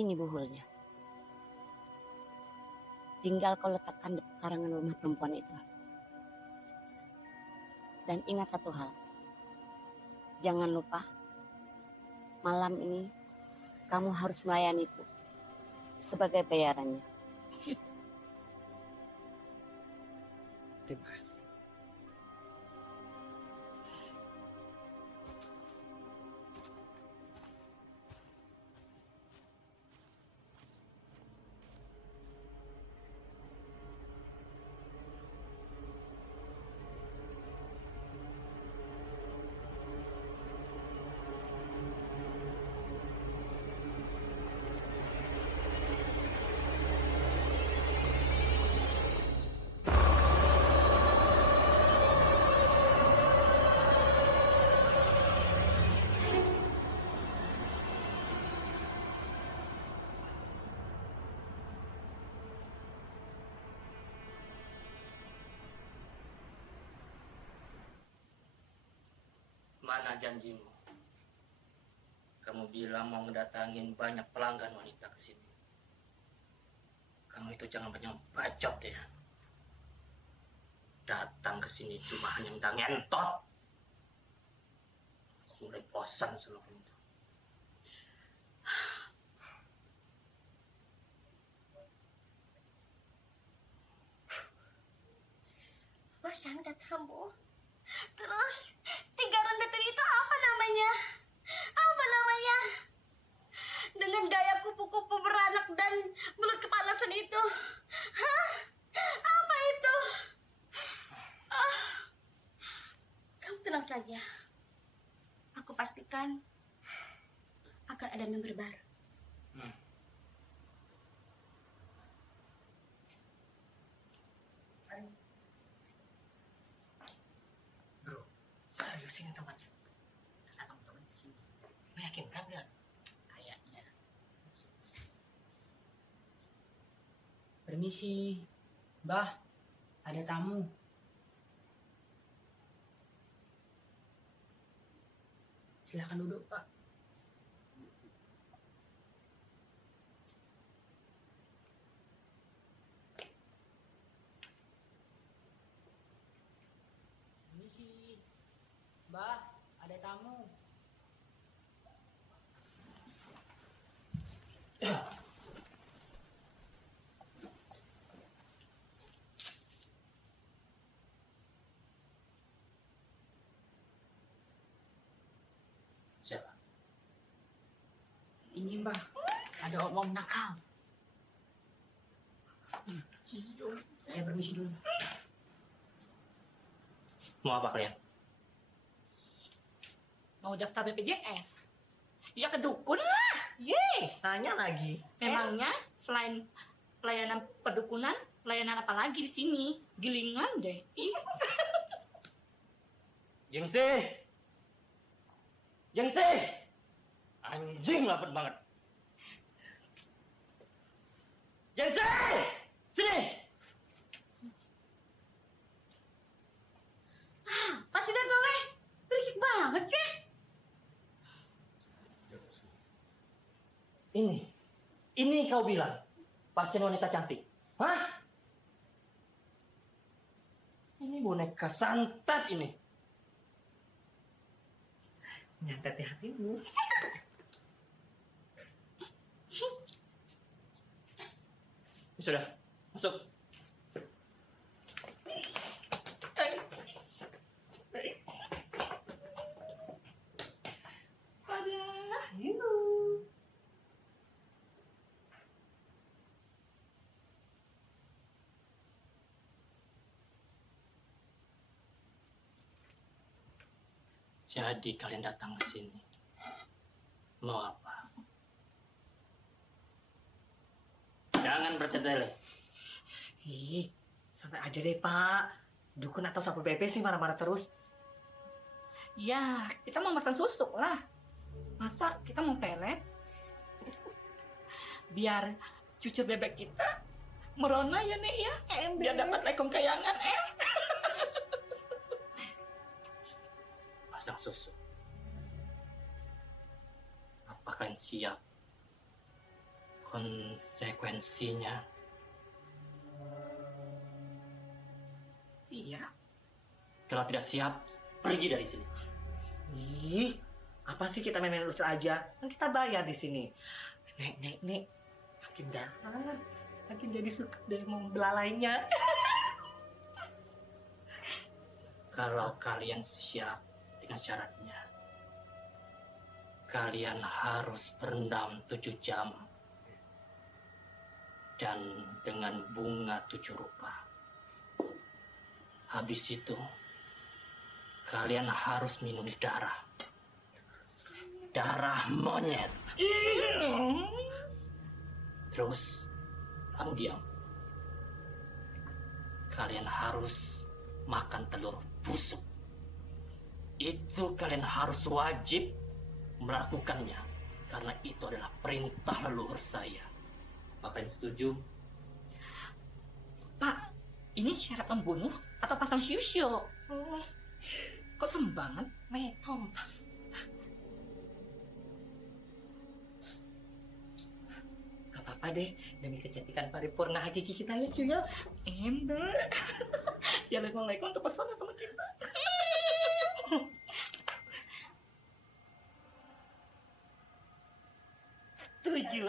Ini buhulnya. Tinggal kau letakkan di pekarangan rumah perempuan itu. Dan ingat satu hal. Jangan lupa, malam ini kamu harus melayaniku sebagai bayarannya. Terima kasih. Mana janjimu? Kamu bilang mau mendatangin banyak pelanggan wanita ke sini. Kamu itu jangan banyak bacot ya. Datang ke sini cuma hanya minta ngentot. Aku mulai bosan sama kamu. Bosan katamu. Terus 3 ronde tadi itu apa namanya? Apa namanya? Dengan gaya kupu-kupu beranak dan mulut kepanasan itu. Hah? Apa itu? Kamu tenang saja. Aku pastikan akan ada member baru. Bro, serius ini temannya? Anak teman di sini. Meyakinkan gak? Kayaknya. Permisi, Mbah, ada tamu. Silakan duduk, Pak. Permisi, Mbah, ada tamu. Siapa? Ini Mbah, ada omong nakal. Saya permisi dulu. Mau apa kalian? Mau daftar BPJS? Ya ke dukun lah. Yeay, nanya lagi. Memangnya selain pelayanan perdukunan, pelayanan apa lagi di sini? Gilingan deh. Ih. Jengsi! Jengsi! Anjing lapar banget. Jengsi! Sini! Pak Sidar Soleh, berisik banget sih. Ini kau bilang pasien wanita cantik. Hah? Ini boneka santet ini. Nyantet di hatimu. Sudah, masuk. Jadi kalian datang ke sini. Mau apa? Jangan bercedele. Ih, santai aja deh, Pak. Dukun atau sapu PP sih marah-marah terus. Ya, kita mau pesan susu lah. Masa kita mau pelet? Biar cucu bebek kita merona ya, Nek ya. Biar dapat lekong kayangan, Pasang susu. Apakah kalian siap konsekuensinya. Siap. Kalau tidak siap, pergi dari sini. Ih, apa sih kita main-main usul aja? Kan kita bayar di sini. Nek. Makin dahar. Makin jadi suka deh mau belalainya. Kalau kalian siap dengan syaratnya, kalian harus berendam 7 jam. Dan dengan bunga 7 rupa. Habis itu, kalian harus minum darah. Darah monyet. Terus, kamu diam. Kalian harus makan telur busuk. Itu kalian harus wajib melakukannya. Karena itu adalah perintah leluhur saya. Bapak yang setuju? Pak, ini syarat membunuh atau pasang syusyo? Kok sembangan? Metom. Gak apa-apa deh, demi kecantikan paripurna hakiki kita ya cuy ya. Ember. Ya lekong-lekong tuh pesona sama kita. Setuju.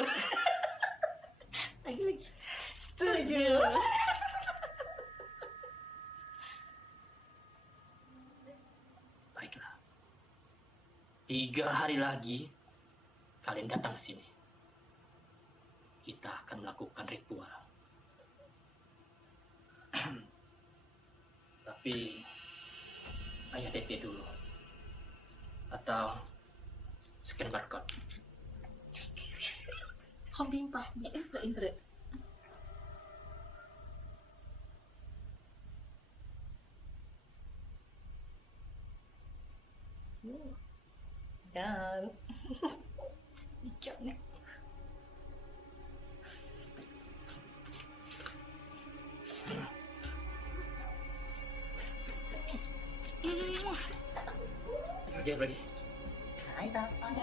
Lagi. Setuju. Baiklah. 3 hari lagi, kalian datang ke sini. Kita akan melakukan ritual. Tapi, ayah DP dulu. Atau scan barcode. Hombing pak. Indra. Dan Hijau nih. Aja lagi. hai Bapak.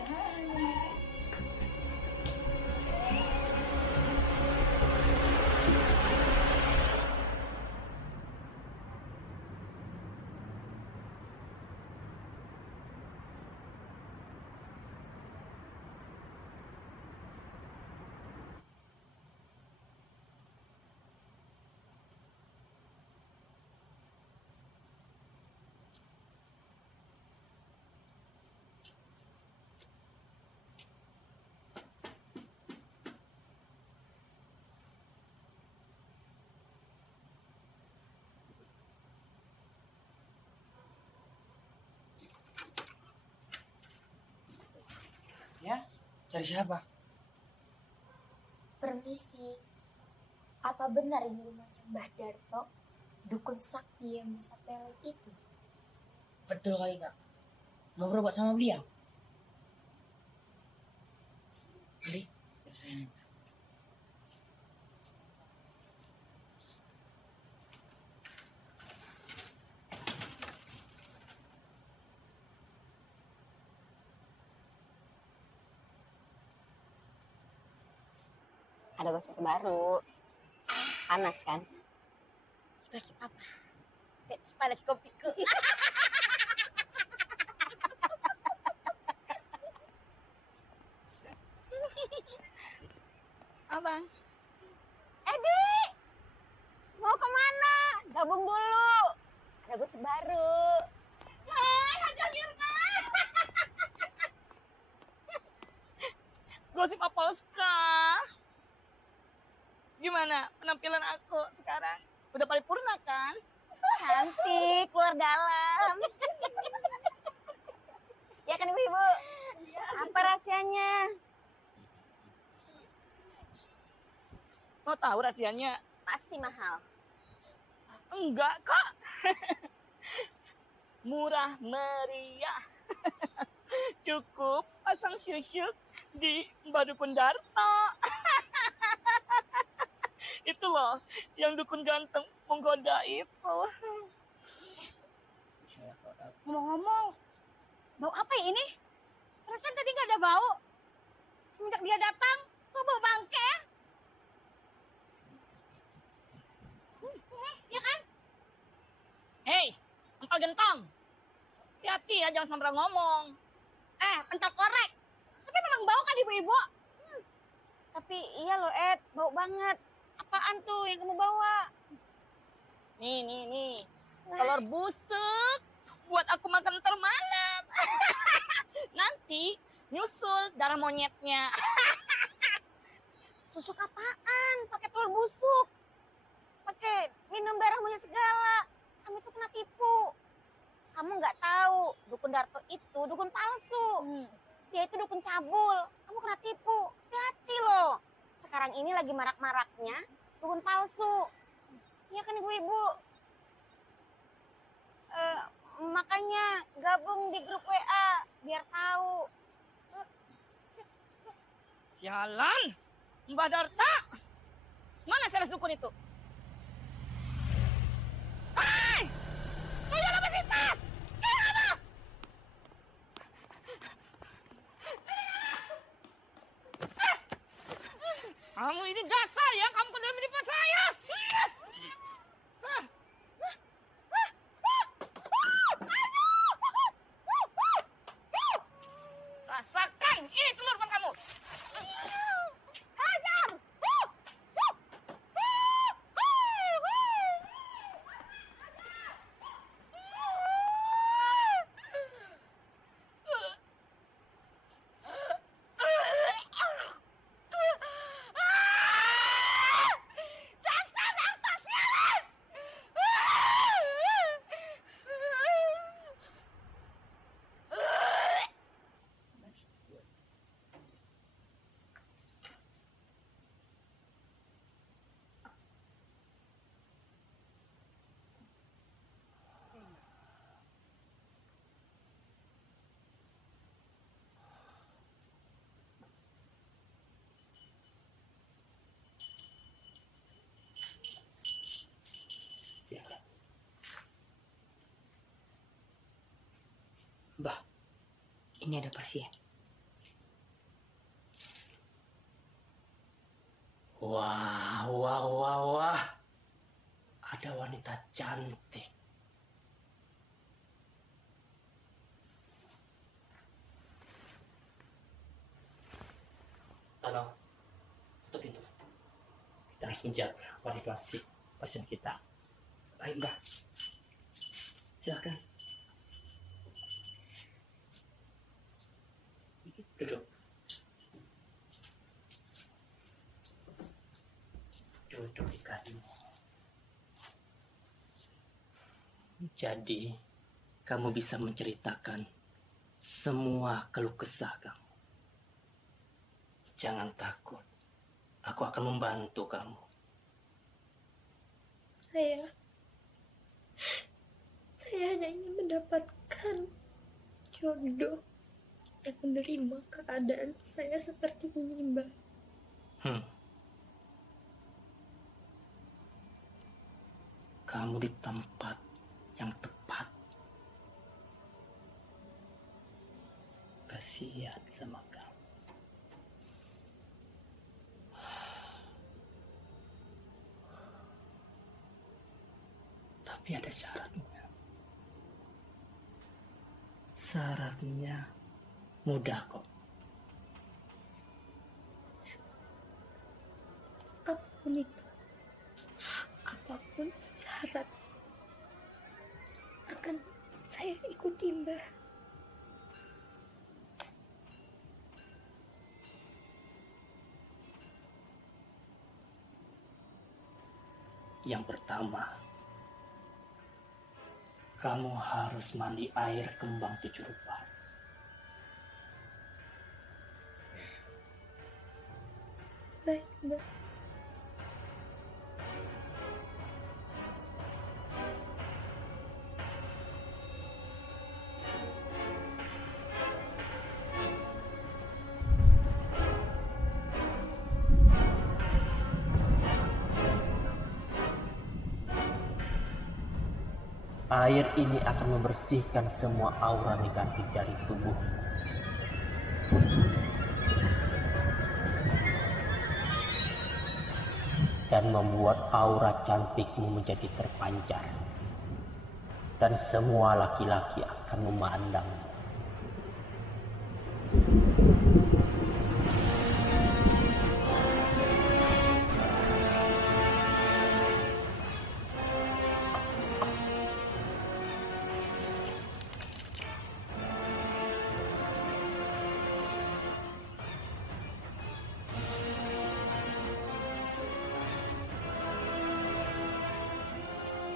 Cari siapa? Permisi, apa benar ini rumahnya Mbah Darto, dukun sakti yang bisa pelet itu? Betul kali Kak. Mau berobat sama beliau? Beli, biar saya minta. Ada gosip baru. Panas kan? Gosip apa? Panas kopiku. Apa? Edi! Mau kemana? Gabung dulu. Ada gosip baru. Hai, Haja Mirna. Gosip apa Oscar? Gimana penampilan aku sekarang? Udah paripurna kan? Cantik, keluar dalam. Ya kan ibu-ibu? Apa rahasianya? Mau tahu rahasianya? Pasti mahal. Enggak kok. Murah meriah. Cukup pasang syusyuk di Mbak Dukun Darto. Itu loh yang dukun ganteng menggoda itu. Ngomong-ngomong, bau apa ya ini? Perasaan tadi nggak ada bau. Semenjak dia datang, kok bau bangke? Gentong. Hati-hati ya, jangan sampai ngomong. Pental korek. Tapi memang bau kan ibu-ibu? Tapi iya loh Ed, bau banget. Apaan tuh yang kamu bawa? Nih. Telur busuk buat aku makan ntar malam. Nanti nyusul darah monyetnya. Susuk apaan? Pakai telur busuk. Pakai minum darah monyet segala. Kamu itu kena tipu. Kamu nggak tahu, dukun Darto itu dukun palsu. Dia itu dukun cabul. Kamu kena tipu. Hati-hati loh. Sekarang ini lagi marak-maraknya dukun palsu. Iya kan ibu-ibu? Makanya gabung di grup WA biar tahu. Sialan, Mbak Darta. Mana sales dukun itu? Hai! Kalian apa sih tas? Kalian apa? Kamu ini dasar ya, kamu ke dalam menipu saya. Rasakan, ini telur buat kamu. Hajar! Silakan. Mbah, ini ada pasien. Wah. Ada wanita cantik. Tolong, tutup pintu. Kita harus menjaga privasi pasien kita. Baik, Mbak. Silakan. Duduk. Duduk dikasih. Jadi, kamu bisa menceritakan semua keluh kesah kamu. Jangan takut. Aku akan membantu kamu. Saya hanya ingin mendapatkan jodoh dan menerima keadaan saya seperti ini, Mbak. Kamu di tempat yang tepat. Kasihan sama kamu. Tapi ada syaratnya. Syaratnya mudah kok. Apapun itu, apapun syarat, akan saya ikuti, Mbak. Yang pertama, kamu harus mandi air kembang 7 rupa. Baik, Mbak. Air ini akan membersihkan semua aura negatif dari tubuh. Dan membuat aura cantikmu menjadi terpancar. dan semua laki-laki akan memandangmu.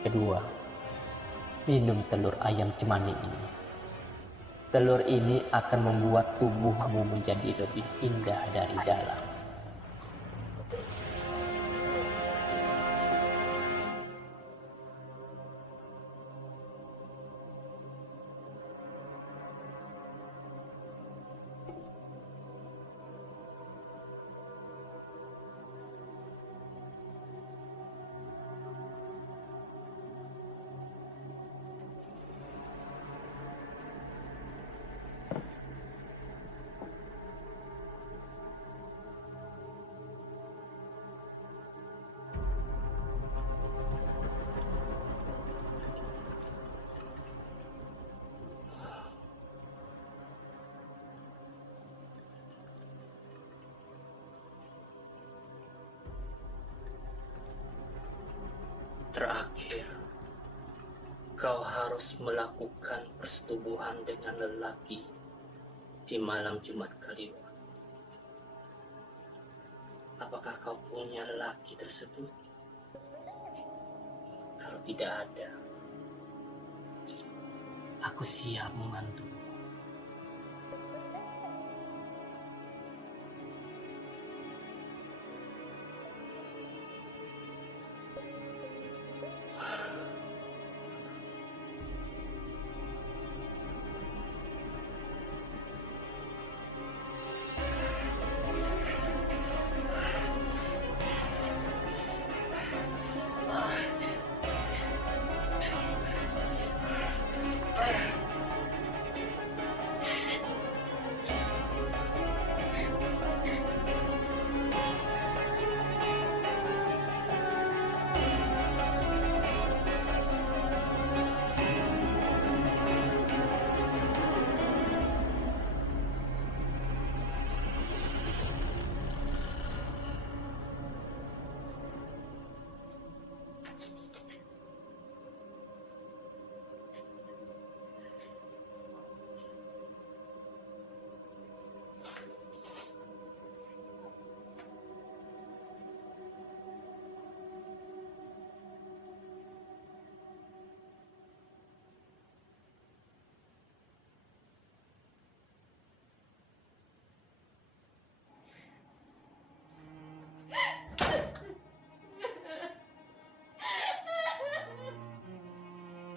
Kedua, minum telur ayam cemani ini. Telur ini akan membuat tubuhmu menjadi lebih indah dari dalam. Terakhir, kau harus melakukan persetubuhan dengan lelaki di malam Jumat Kliwon. Apakah kau punya lelaki tersebut? Kalau tidak ada, aku siap membantu.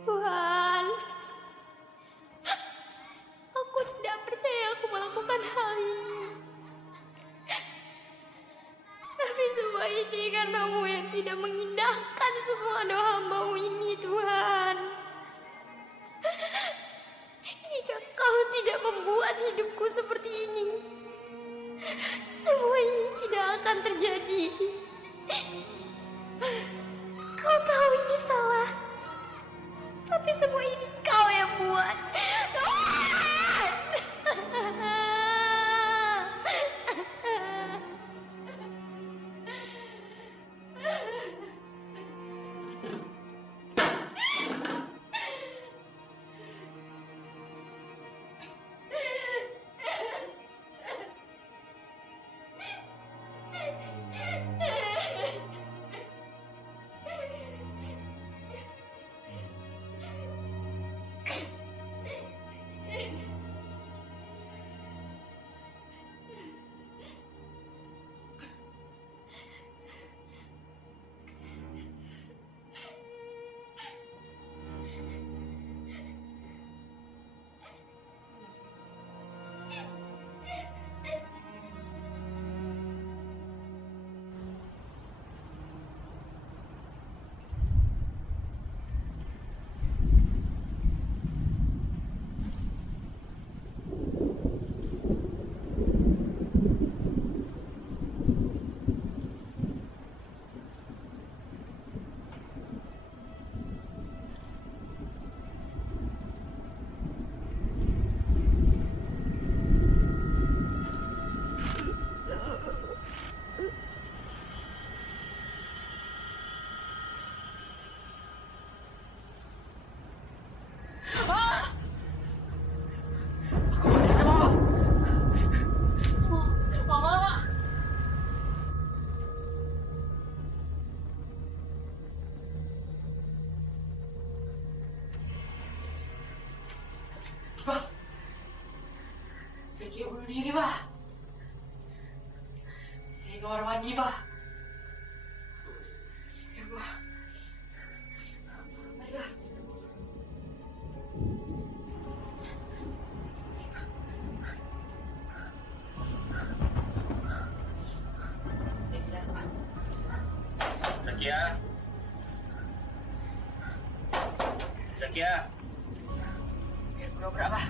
Tuhan, aku tidak percaya aku melakukan hal ini. Tapi semua ini karena-Mu yang tidak mengindahkan semua doa hamba-Mu ini, Tuhan. Jika Kau tidak membuat hidupku seperti ini, semua ini tidak akan terjadi. Kau tahu ini salah, tapi semua ini Kau yang buat. Tuhan! Bah, Zakia bunuh diri, bah. Ini kamar mandi, bah. Ya, bah. Ayolah. Zakia. Zakia. Biar pura-pura, bah.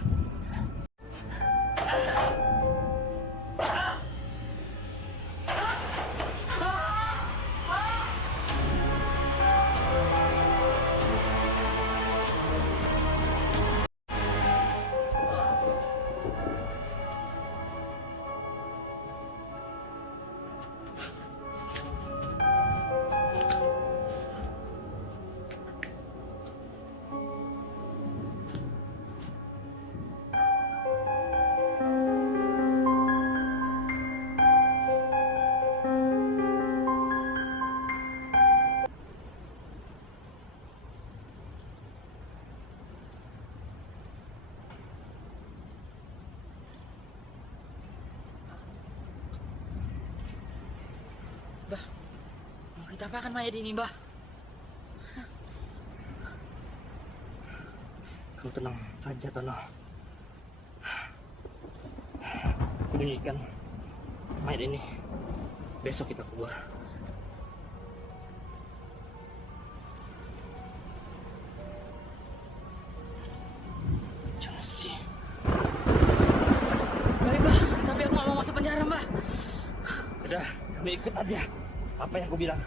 Mau kita apakan mayat ini, bah? Kau tenang saja, Tono. Sembunyikan mayat ini. Besok kita keluar. Jangan sih. Baik, bah. Tapi aku nggak mau masuk penjara, bah. Udah, kami ikut aja. Apa yang aku bilang?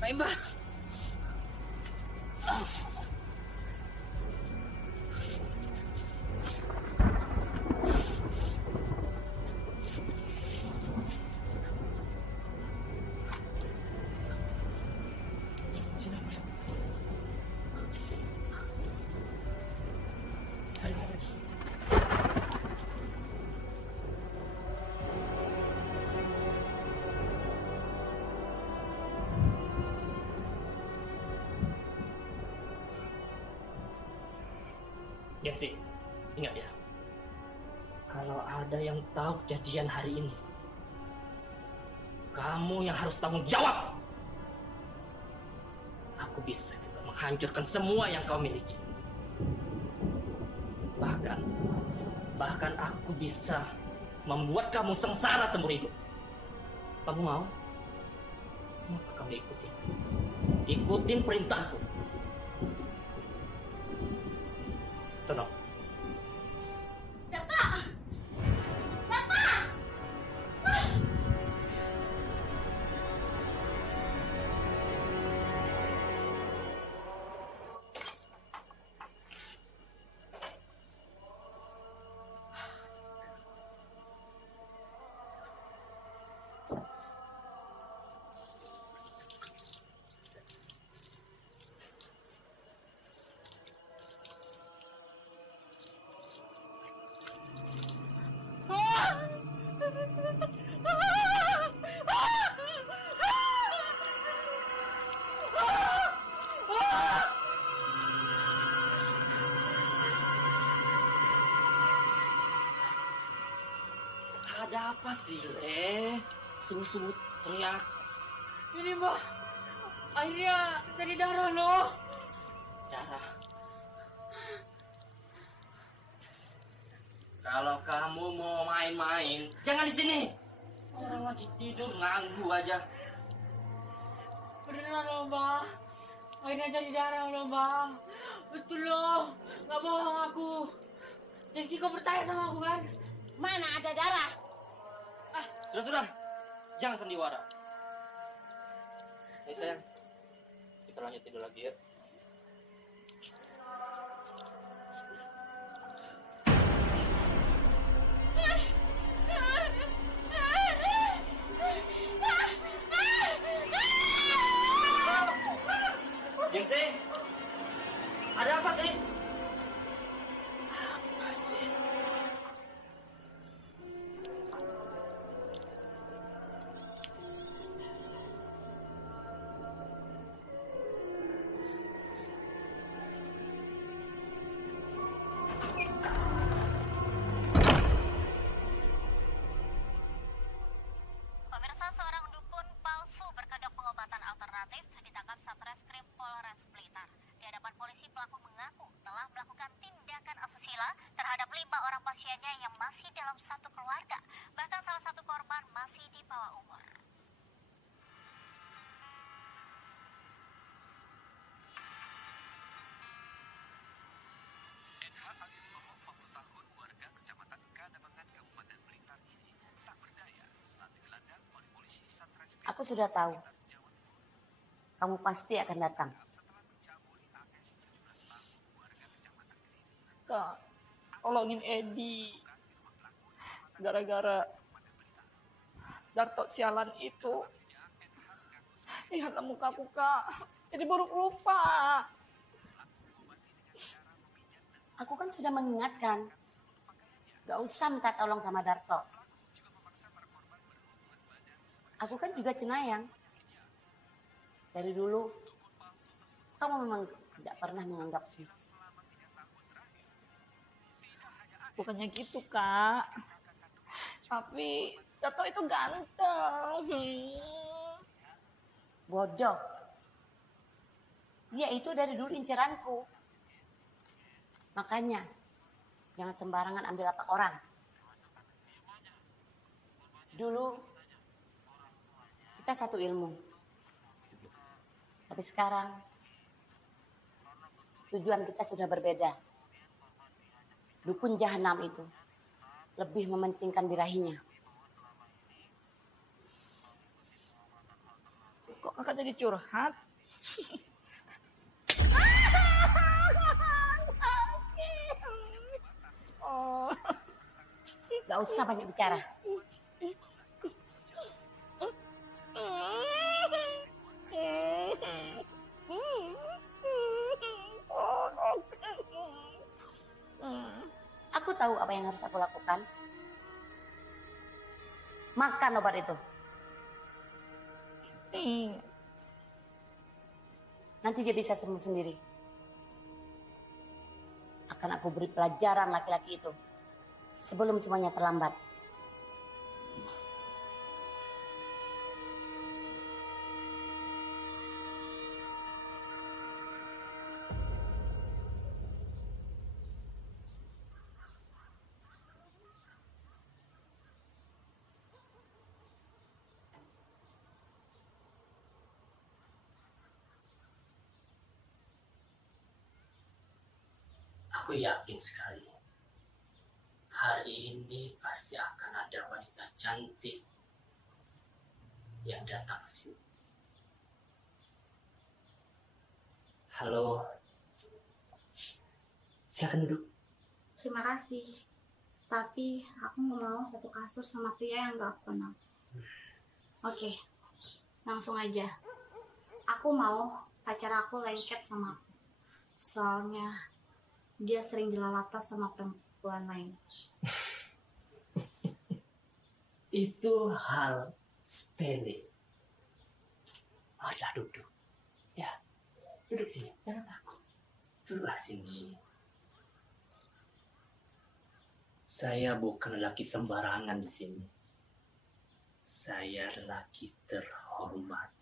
Baik, bah. Gengsi, ingat ya. Kalau ada yang tahu kejadian hari ini, kamu yang harus tanggung jawab. Aku bisa juga menghancurkan semua yang kau miliki. Bahkan aku bisa membuat kamu sengsara seumur hidup. Kamu mau? Maka kamu ikutin. Ikutin perintahku. Tenang. Ada apa sih, Le? Suruh-suruh teriak. Ini, bah. Akhirnya dari darah, loh. Darah. Kalau kamu mau main-main, jangan di sini. Orang lagi tidur nganggu aja. Beneran, loh, bah. Akhirnya jadi darah, loh, bah. Betul, loh. Gak bohong aku. Jadi kau percaya sama aku, kan? Mana ada darah? Sudah. Jangan sandiwara. Ayo sayang, kita lanjut tidur lagi ya. Gengsi, ada apa sih? Apa sih? Aku sudah tahu. Kamu pasti akan datang. Kak, tolongin Edi. Gara-gara Darto sialan itu. Lihatlah mukaku, Kak. Jadi buruk rupa. Aku kan sudah mengingatkan. Gak usah minta tolong sama Darto. Aku kan juga cenayang. Dari dulu, kamu memang tidak pernah menganggapku. Bukannya gitu, Kak. Tapi Darto itu ganteng. Bodoh. Dia itu dari dulu inceranku. Makanya, jangan sembarangan ambil apa orang. Dulu, kita satu ilmu. Tapi sekarang, tujuan kita sudah berbeda. Dukun jahanam itu lebih mementingkan birahinya. Kok kakak jadi curhat? Oh. Gak usah banyak bicara. Aku tahu apa yang harus aku lakukan. Makan obat itu. Nanti dia bisa sembuh sendiri. Akan aku beri pelajaran laki-laki itu sebelum semuanya terlambat. Aku yakin sekali, hari ini pasti akan ada wanita cantik yang datang ke sini. Halo, silakan duduk. Terima kasih. Tapi aku nggak mau satu kasur sama pria yang gak aku kenal. Oke, langsung aja. Aku mau pacar aku lengket sama aku. Soalnya dia sering dilalatas sama perempuan lain. Itu hal sepele. Aja duduk. Ya, duduk sini. Jangan takut. Duduklah sini. Saya bukan lelaki sembarangan di sini. Saya lelaki terhormat.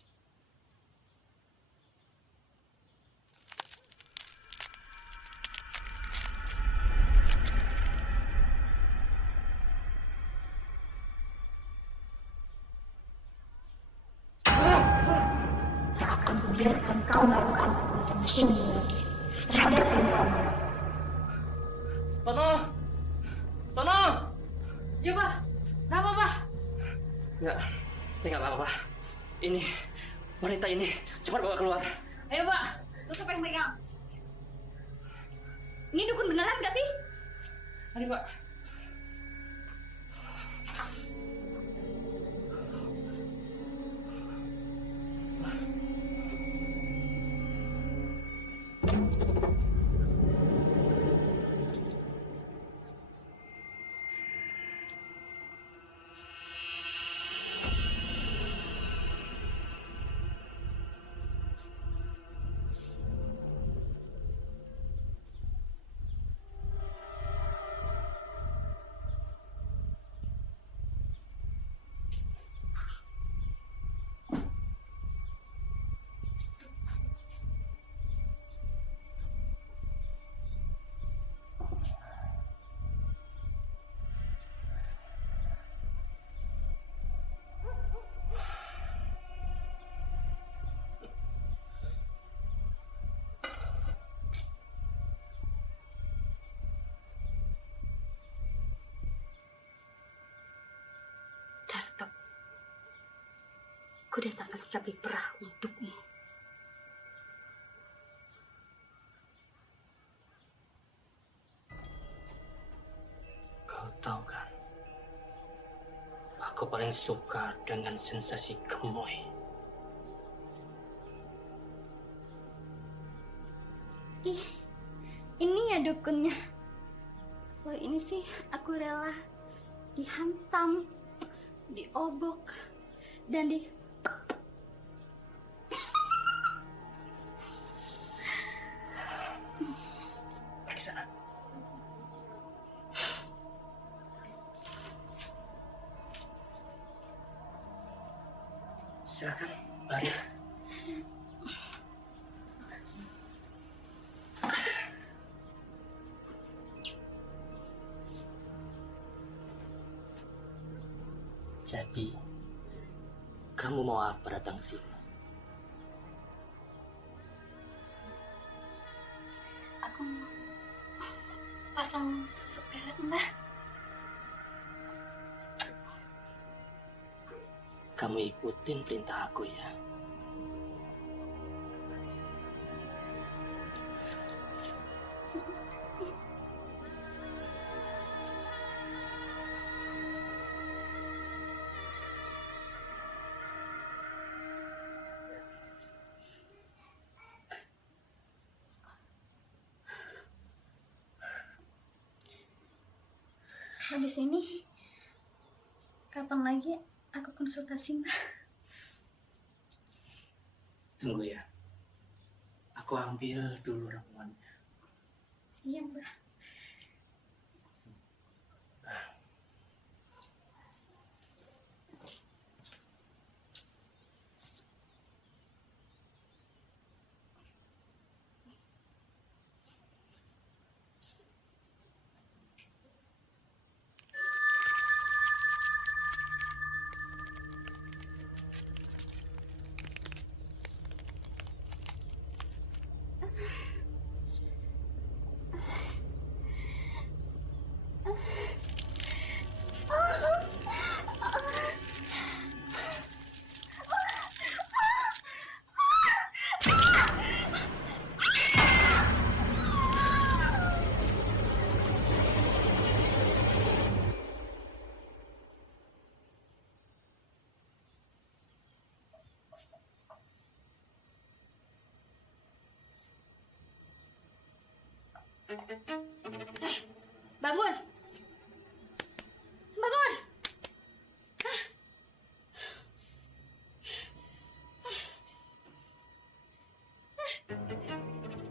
Biarkan kau melakukan sungguh lagi terhadap perempuan. Tono! Tono! Ya, Pak. Kenapa, Pak? Enggak, saya nggak apa-apa. Ini, wanita ini, cepat bawa keluar. Ayo, Pak. Tutup yang pegang. Ini dukun beneran nggak sih? Mari, Pak. Aku datangkan sapi perah untukmu. Kau tahu kan, aku paling suka dengan sensasi gemoy. Ih, ini ya dukunnya. Kalau ini sih aku rela dihantam, diobok, dan Pergi sana. Silakan, lari. Jadi, kamu mau apa datang sini? aku mau pasang susuk pelet, Mbak. Kamu ikutin perintah aku ya. Habis ini, kapan lagi aku konsultasi, Mbak? Tunggu ya. Aku ambil dulu ramuannya. Iya, Mbak. Bangun! Bangun!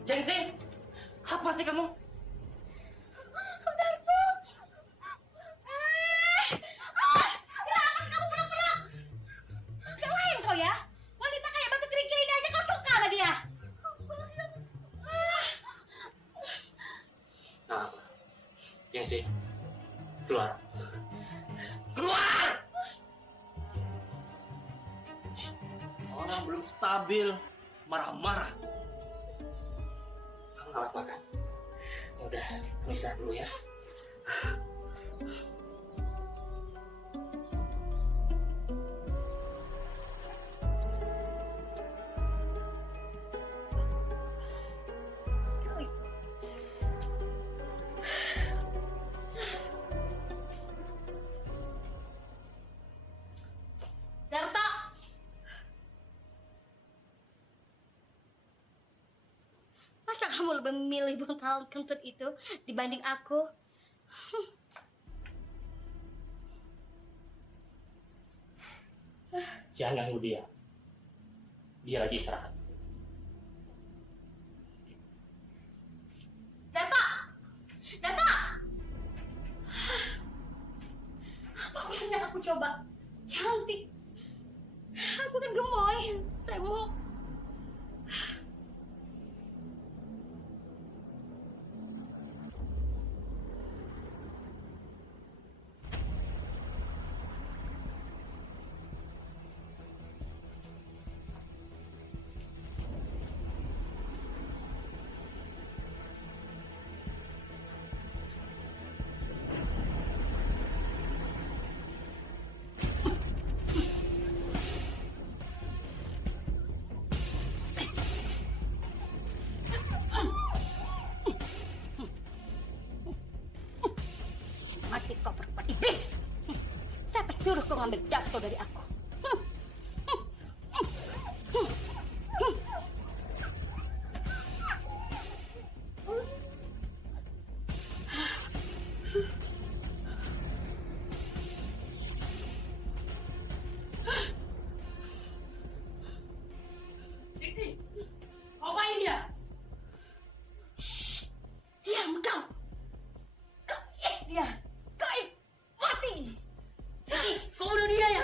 Jengsi, apa sih kamu? Darto! Kenapa kamu pelak-pelak? Gak lain kau ya? Wanita kayak batu kerikil ini aja kau suka sama dia? Nah, Jengsi, keluar. Keluar! Orang belum stabil, marah-marah. Kamu gak makan. Udah, bisa dulu ya. Darto! Masa kamu lebih memilih buntal kentut itu dibanding aku? Jangan ganggu dia. Dia lagi istirahat. Darto! Darto! Apa gunanya aku coba? Cantik. Aku kan gemoy. Remuk. mengambil Darto dari aku. Diksi, ngapain dia? Diam kau. Gaib dia. Gaib. Mati. Diksi, kau bunuh dia ya?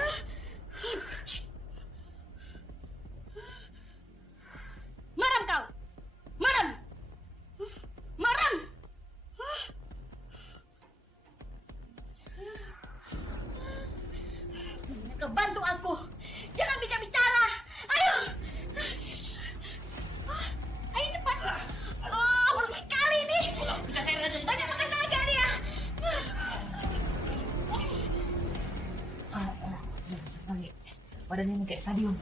Maram kau. Maram. Maram. Kau bantu aku. Jangan bicara-bicara. Ayo. Ayo cepat. Oh, berulang kali nih. Kita share aja. Banyak tenaga dia. Badannya kayak stadion.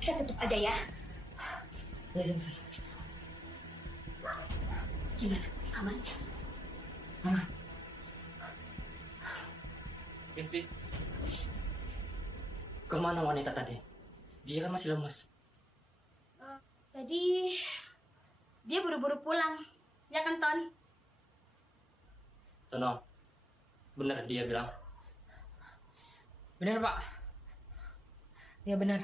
Kita tutup aja ya. Ya, Sensei. Gimana? Aman? Gengsi. Kemana wanita tadi? Dia kan masih lemas. Tadi dia buru-buru pulang. Ya kan, Ton? Tono, benar dia bilang. Benar, Pak. Ya benar.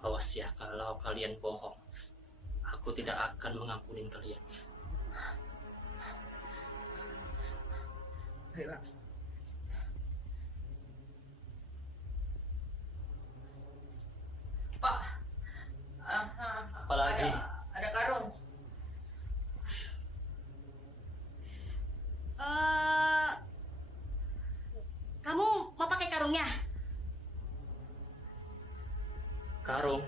Awas ya kalau kalian bohong. Aku tidak akan mengampuni kalian. Baik, Pak. Pak. Apalagi? Ada karung. Kamu mau pakai karungnya? Karung.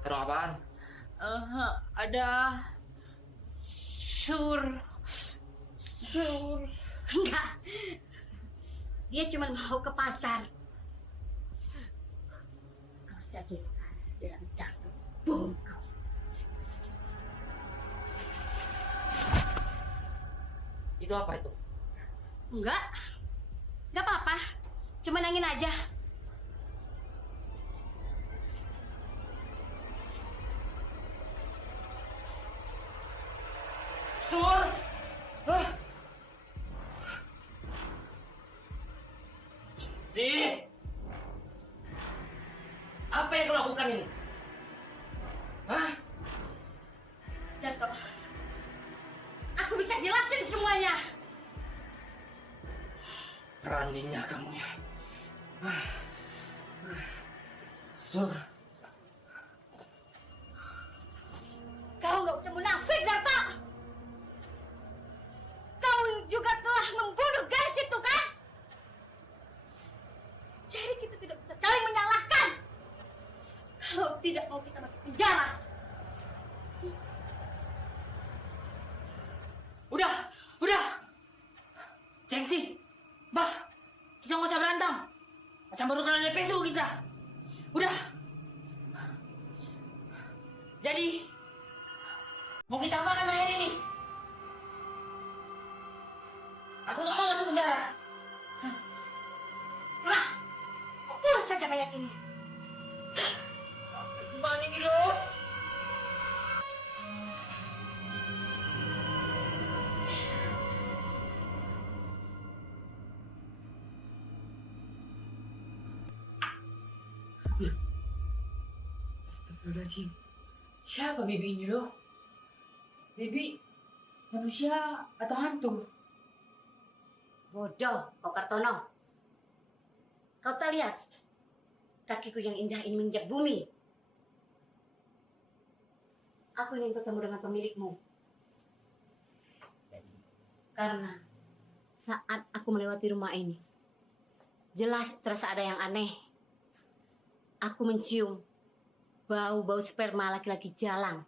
Karung apaan? Ada sur. Enggak. Dia cuma mau ke pasar. Kalau saja dengan Darto, boom kau. Itu apa itu? Enggak apa-apa. Cuma angin aja. Sur! Si! Apa yang kau lakukan ini? Hah? Darto, aku bisa jelasin semuanya. Beraninya kamu ya. Sur, Kau nggak usah munafik, Darto. Kau juga telah membunuh gadis itu, kan? Jadi kita tidak bisa saling menyalahkan. Kalau tidak mau kita masuk penjara. Udah. Gengsi. Bah, kita nggak usah berantem. Macam baru kenal dari pesu kita. Udah. Jadi, mau kita apakan mayat ini? Aku nggak mau masuk penjara. Nah, urus saja mayat ini. Gimana ini loh? Astagfirullahaladzim. Siapa Bibi ini loh? Bibi manusia atau hantu? Bodoh, kau Kartono. Kau tak lihat kakiku yang indah ini menginjak bumi. Aku ingin ketemu dengan pemilikmu. Karena saat aku melewati rumah ini, jelas terasa ada yang aneh. Aku mencium bau-bau sperma laki-laki jalang.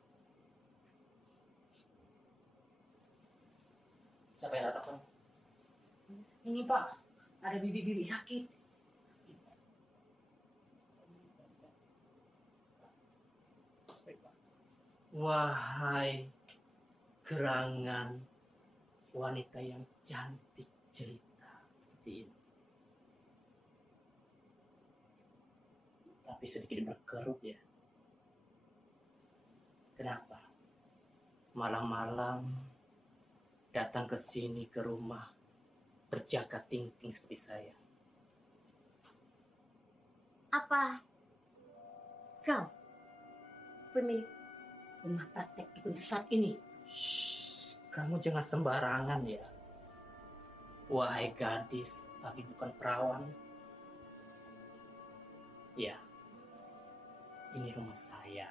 siapa yang datang? Ini Pak, ada bibi-bibi sakit. Wahai gerangan wanita yang cantik cerita seperti ini. Tapi sedikit berkerut ya. Kenapa? Malam-malam datang ke sini ke rumah berjaga tingting seperti saya. Apa kau pemilik rumah praktek dukun sesat ini? Kamu jangan sembarangan ya. Wahai gadis, tapi bukan perawan. Ya, ini rumah saya.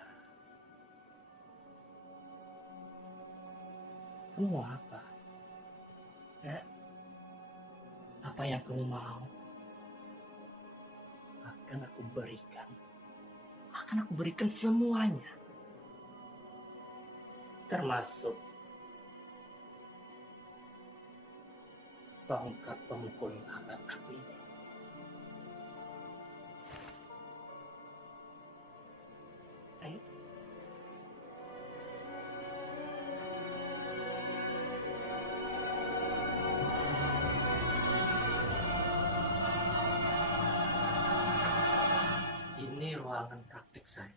Kamu mau apa? Apa yang kamu mau? Akan aku berikan. Akan aku berikan semuanya. Termasuk tongkat pemukul abad aku ini. Ayo. Ini ruangan praktik saya.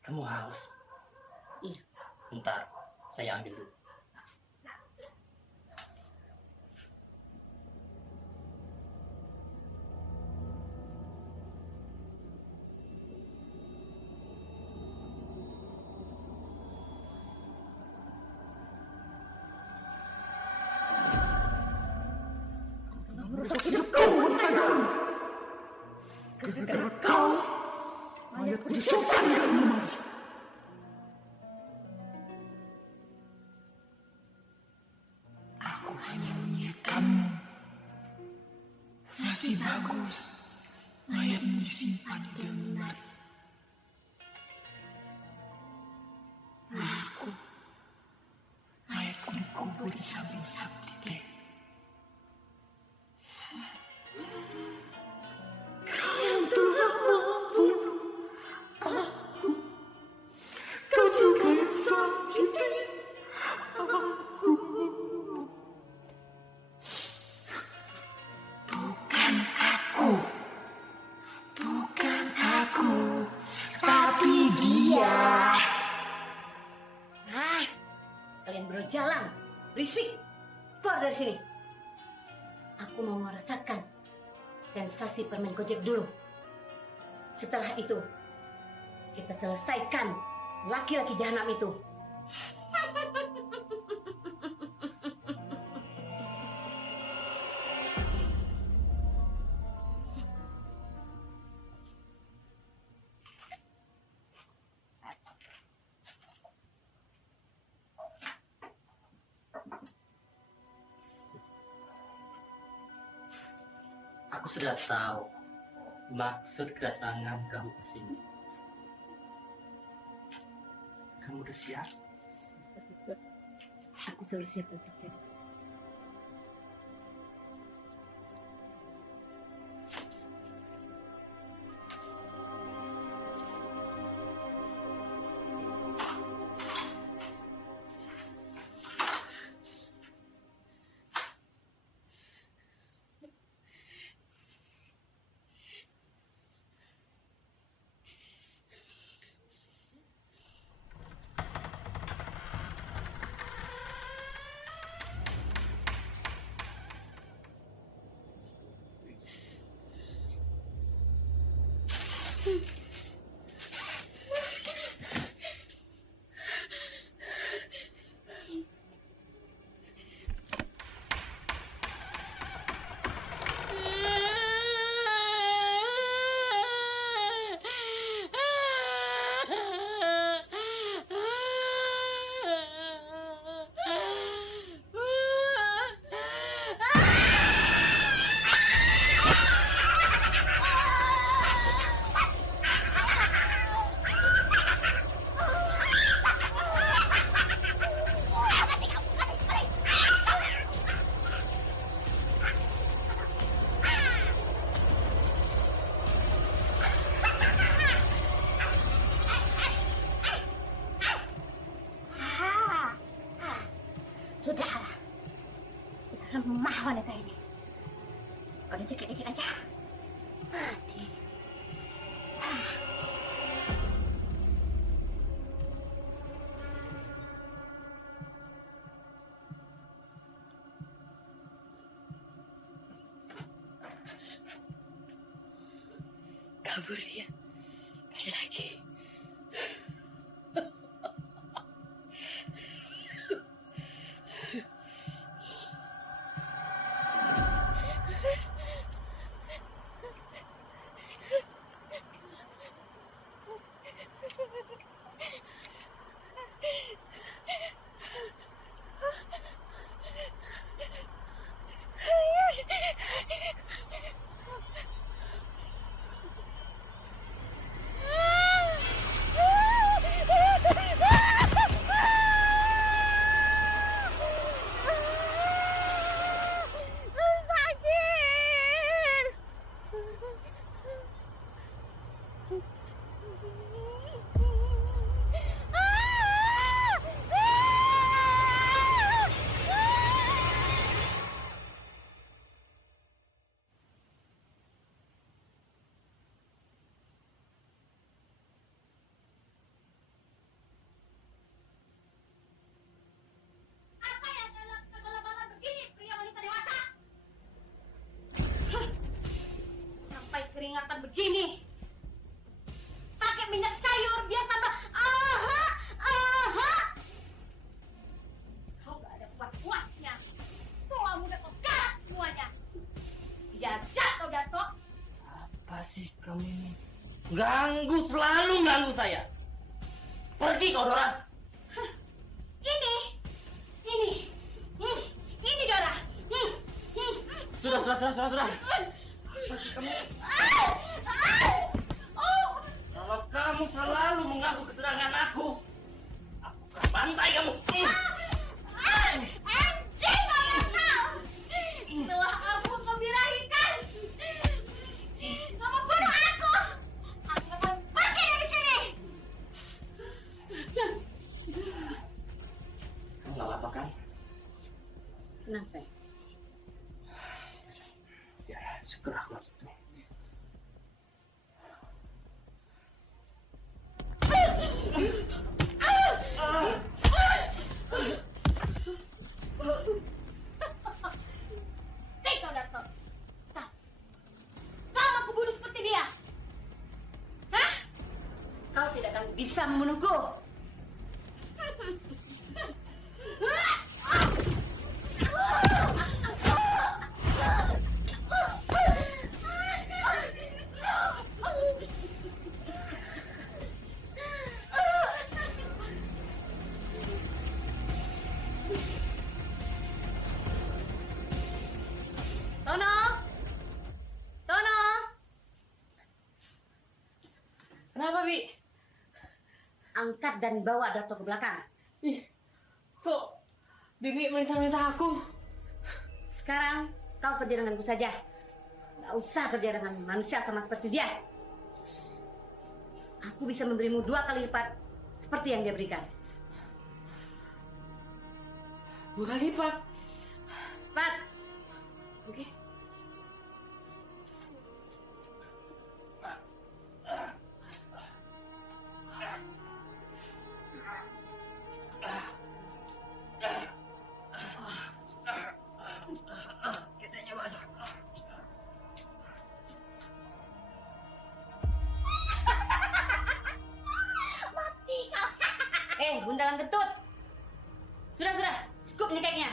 Kamu haus? Iya. Bentar, saya ambil dulu. Merusak hidupku, gara-gara kau mayatku disimpan di dalam lemari. Aku hanya melihat kamu. Masih bagus. Mayatmu disimpan di dalam lemari. Mayatku dikubur di samping sakti deh. Kau yang telah membunuh aku. Kau juga yang sakiti aku. Bukan aku. Bukan aku. Tapi dia. Kalian berjalan, berisik, keluar dari sini. Aku mau merasakan sensasi permen gojek dulu. Setelah itu, kita selesaikan laki-laki jahanam itu. Aku sudah tahu maksud kedatangan kamu ke sini. Kamu udah siap? Aku selalu siap untuknya. udah dikit-dikit aja. Mati. Kabur dia. Gak ada lagi. Keringatan begini, pakai minyak sayur biar tambah kau gak ada puas-puasnya. Tua muda kau garap semuanya. Ya jatuh. Apa sih kamu ini? Selalu ganggu saya. Pergi kau, Dora. Ini Dora. Sudah. Apa sih kamu? Kalau kamu selalu mengaku keterangan aku akan bantai kamu. Anjing kau! Setelah aku kau birahikan, kau membunuh aku akan pergi dari sini. Kamu gak apa-apa kan? Kenapa? Ya, segera keluar. Kau Darto. Kau aku bunuh seperti dia. Hah? Kau tidak akan bisa membunuhku. Tono. Kenapa, Bi? Angkat dan bawa Darto ke belakang. Ih, kok Bibi minta aku? Sekarang kau kerja denganku saja. Gak usah kerja dengan manusia sama seperti dia. Aku bisa memberimu 2 kali lipat seperti yang dia berikan. 2 kali lipat. Cepat. Oke. Ketenya basah. Mati kau. Bundalan ketut. Sudah. Cukup nyekeknya.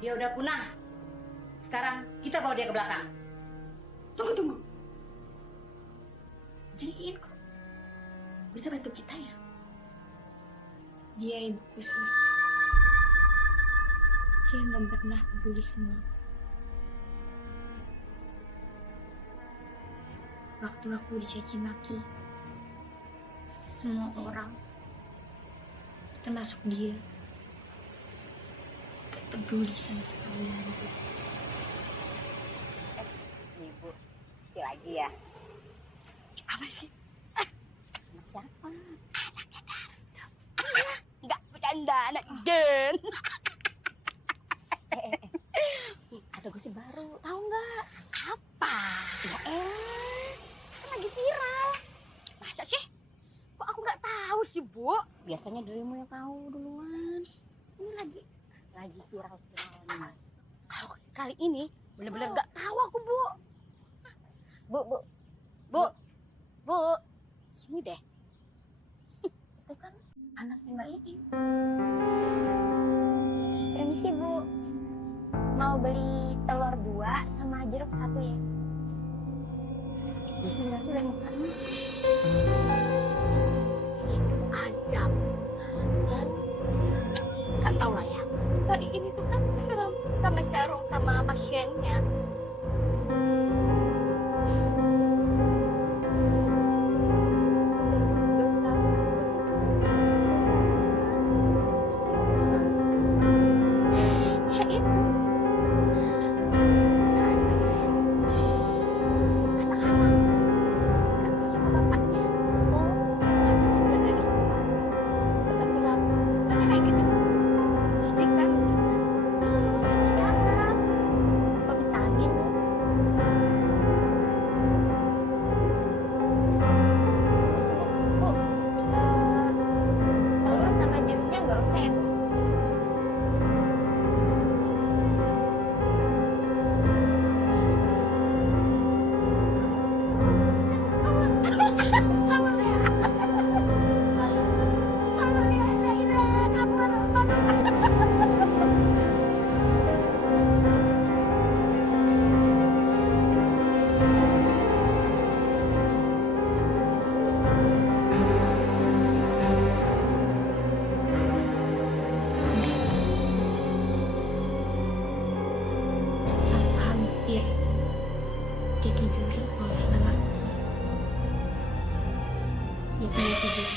Dia udah punah. Sekarang kita bawa dia ke belakang. Tunggu. Jadi kok bisa bantu kita ya? Dia ibuku Sumi. Dia nggak pernah peduli sama aku. Waktu aku dicaci maki, semua orang, termasuk dia, gak peduli sama sekali dengan aku. Ibu, si lagi ya? Apa sih? Sama siapa? Enggak bercanda, anak Jen. Ada gosip baru, tahu nggak? Apa? apa? Ya kan lagi viral. Masa sih? Kok aku nggak tahu sih, Bu? Biasanya dirimu yang tahu duluan. Ini lagi viral-viralnya. Kalau kali ini bener-bener nggak tahu aku, Bu. Bu, sini deh. Itu kan anaknya Mbak Iin. Permisi, Bu. Mau beli telur 2 sama jeruk 1 ya? Itu nggak sudah mukanya. Ayam. Gak tau lah ya. Mbak Iin itu kan serem sama Carung sama pasiennya. Ditidurin oleh lelaki. Dia punya tidur.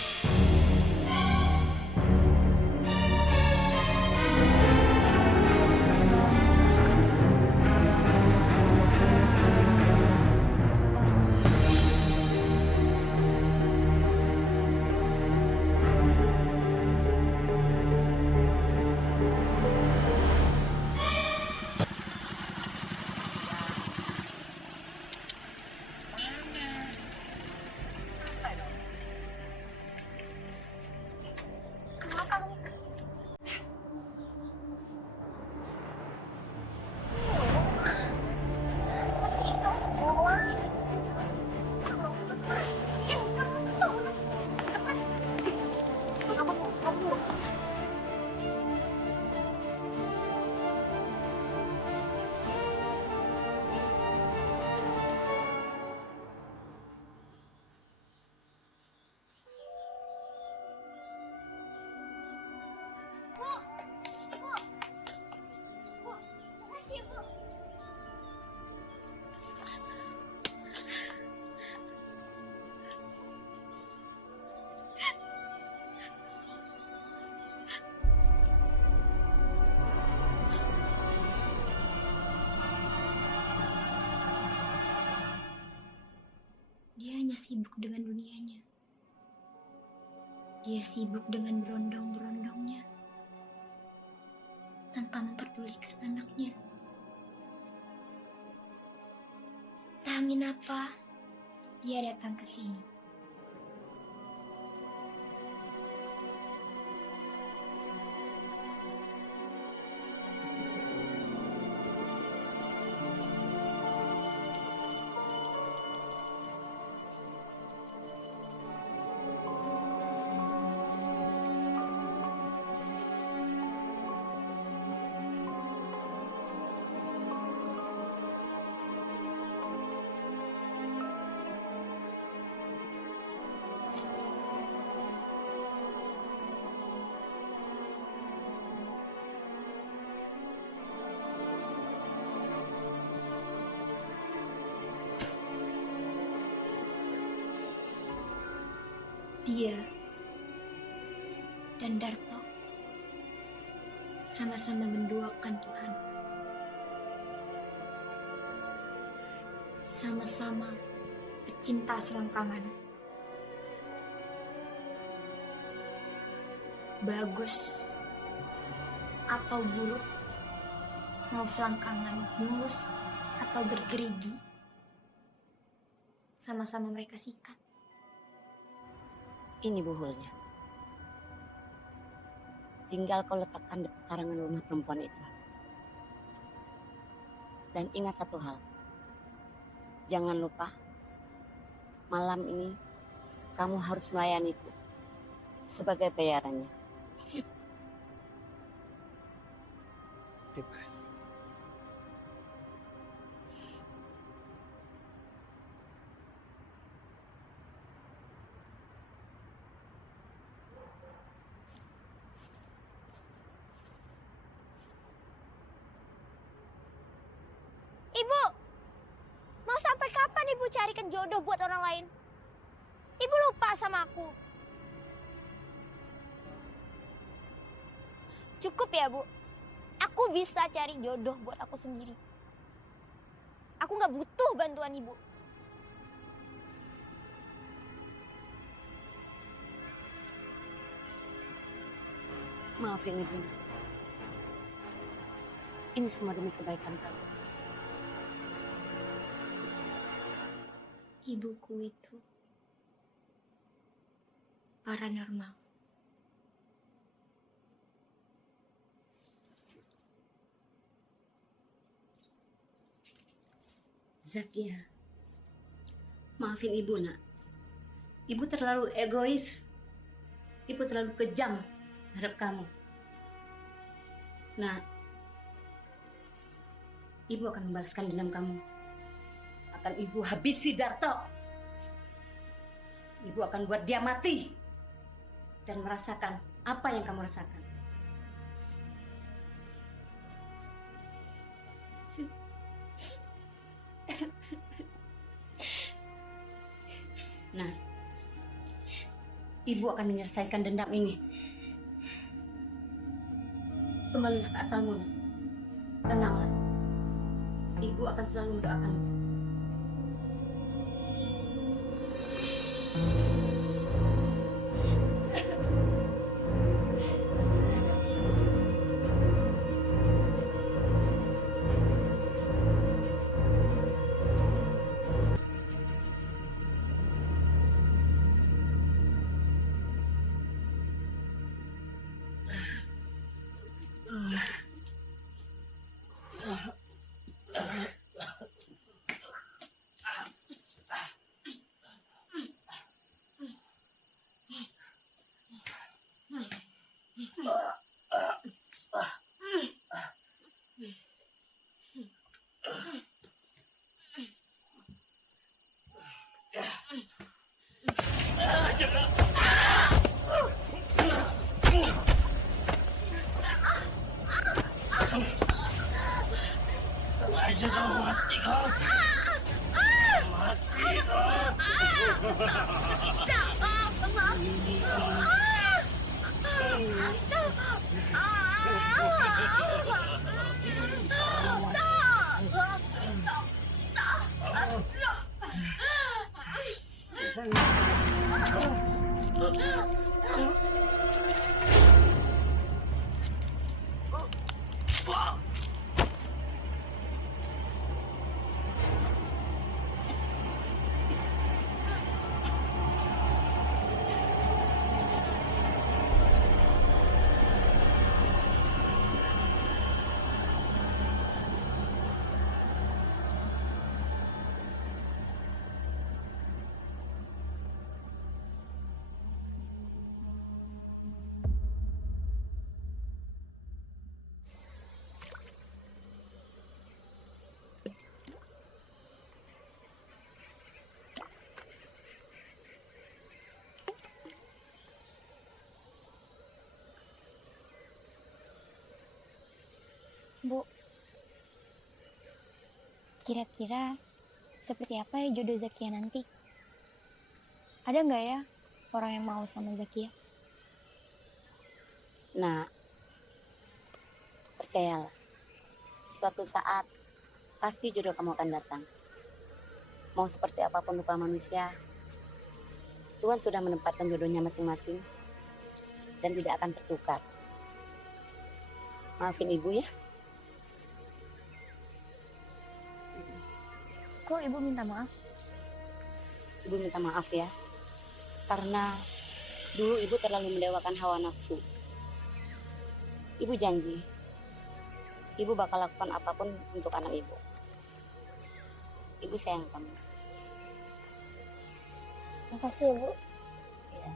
Dia hanya sibuk dengan dunianya. Dia sibuk dengan berondong-berondongnya tanpa memperdulikan anaknya. Tak angin apa, dia datang ke sini. Dia dan Darto sama-sama mendoakan Tuhan. Sama-sama pecinta selangkangan. Bagus atau buruk, mau selangkangan mulus atau bergerigi, sama-sama mereka sikat. Ini buhulnya. Tinggal kau letakkan di pekarangan rumah perempuan itu. Dan ingat satu hal. Jangan lupa, malam ini kamu harus melayaniku sebagai bayarannya. Terima kasih. Ibu, mau sampai kapan ibu carikan jodoh buat orang lain? Ibu lupa sama aku. Cukup ya, Bu. Aku bisa cari jodoh buat aku sendiri. Aku nggak butuh bantuan ibu. Maafin ibu. Ini semua demi kebaikan kamu. Ibuku itu paranormal. Zakia, maafin ibu nak. Ibu terlalu egois. Ibu terlalu kejam terhadap kamu. Nah, ibu akan membalaskan dendam kamu. Akan ibu habisi Darto. Ibu akan buat dia mati dan merasakan apa yang kamu rasakan. Nah, ibu akan menyelesaikan dendam ini. Kembalilah ke asalmu. Tenanglah. Ibu akan selalu mendoakanmu. Bu, kira-kira seperti apa ya jodoh Zakia nanti? Ada nggak ya orang yang mau sama Zakia? Nah, percayalah, suatu saat pasti jodoh kamu akan datang. Mau seperti apapun rupa manusia, Tuhan sudah menempatkan jodohnya masing-masing dan tidak akan tertukar. Maafin ibu ya. Kok ibu minta maaf? Ibu minta maaf ya. Karena dulu ibu terlalu mendewakan hawa nafsu. Ibu janji, ibu bakal lakukan apapun untuk anak ibu. Ibu sayang kamu. Makasih ya, Bu. Iya.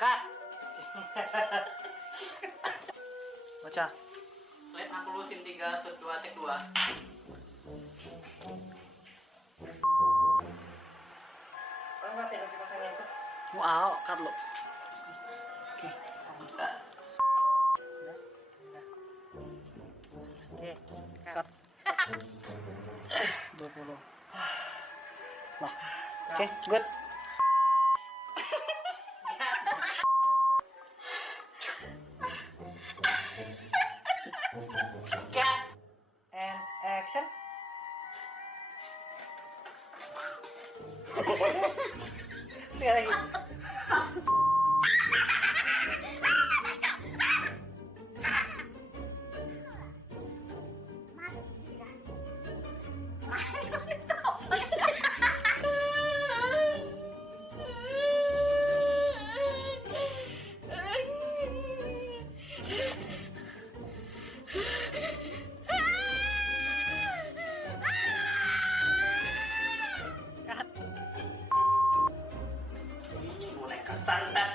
Kak. Baca. Slide aku lusin 3, shoot 2, take 2. Wow, cut lo. Oke. Oke, cut. 20. Lah. Oke, good. Cut. And action. Sekali lagi. Ini boneka santet.